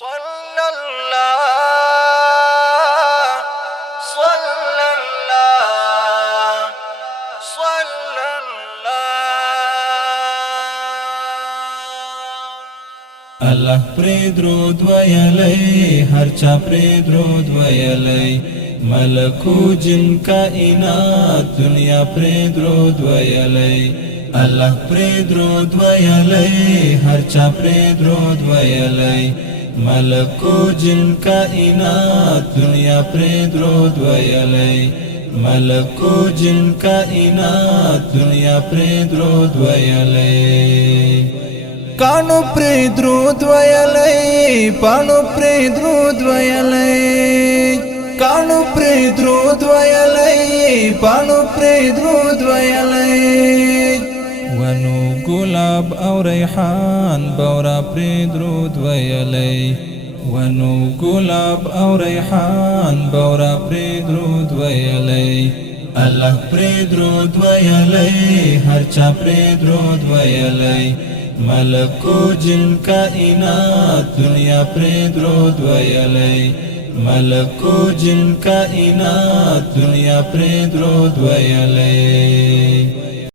صلى الله صلى الله صلى الله الله پرې درود ویلی هر چا پرې درود ویلی ملکو جن کائنات دنیا پرې درود ویلی الله پرې درود ویلی هر چا پرې درود ویلی ملکو جن کائنات دنیا پرې درود ویلی ملکو جن کائنات دنیا پرې درود ویلی کانو پرې درود ویلی پانو پرې درود ویلی کانو پرې درود ویلی پانو پرې درود ویلی ونو ګلاب او ریحان بورا پرې درود ویلی ونو ګلاب او ریحان بورا پرې درود ویلی الله پرې درود ویلی هر چا پرې درود ویلی ملکو جن کائنات دنیا پرې درود ویلی ملکو جن کائنات دنیا پرې درود ویلی